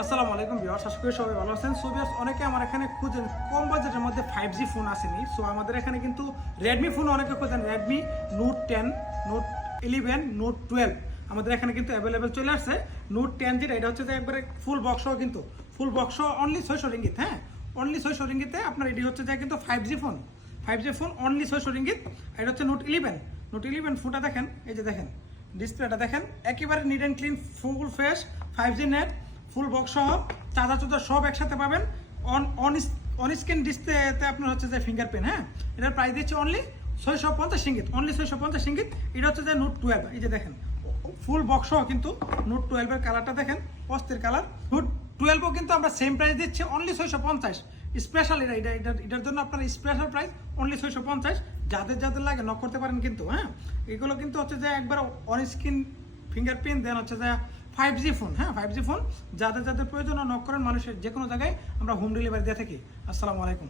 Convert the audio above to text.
আসসালামু আলাইকুম ভিউয়ার্স, আশা করি সবাই ভালো আছেন। সো ভিউয়ার্স, অনেকে আমার এখানে খুঁজেন কম বাজেটের মধ্যে 5G ফোন আসেনি। সো আমাদের এখানে কিন্তু রেডমি ফোন অনেকে খুঁজেন, রেডমি নোট 10, নোট 11, নোট 12 আমাদের এখানে কিন্তু অ্যাভেলেবেল চলে আসছে। নোট 10 যেটা, এটা হচ্ছে যে একবারে ফুল বক্স, কিন্তু ফুল বক্স অনলি 600 রিঙ্গিত। হ্যাঁ, অনলি 600 রিঙ্গিতে আপনার এটি হচ্ছে যে কিন্তু 5G ফোন অনলি 600 রিঙ্গিত। এটা হচ্ছে নোট 11 ফোনটা দেখেন, এই যে দেখেন ডিসপ্লেটা দেখেন, একেবারে neat and clean, full fresh, 5G net, full box সহ চার্জার সব একসাথে পাবেন। অন স্ক্রিন ডিসপ্লেতে আপনার হচ্ছে যে ফিঙ্গারপ্রিন্ট। হ্যাঁ, এটার প্রাইস দিচ্ছে অনলি 650 রিঙ্গিত, অনলি 650 রিঙ্গিত। এটা হচ্ছে যে নোট 12, এই যে দেখেন ফুল বক্স সহ কিন্তু নোট 12 এর কালারটা দেখেন, অস্থির কালার। নোট 12ও কিন্তু আমরা সেম প্রাইস দিচ্ছি অনলি 650। স্পেশাল এটার জন্য আপনার স্পেশাল প্রাইস অনলি 650। যাদের লাগে নক করতে পারেন কিন্তু। হ্যাঁ, এগুলো কিন্তু হচ্ছে যে একবার অন স্ক্রিন ফিঙ্গারপ্রিন্ট, দেন হচ্ছে যে 5G ফোন। হ্যাঁ, 5G ফোন যাদের প্রয়োজন নক করেন, মানুষের যে কোনো জায়গায় আমরা হোম ডেলিভারি দিয়ে থাকি। আসসালামু আলাইকুম।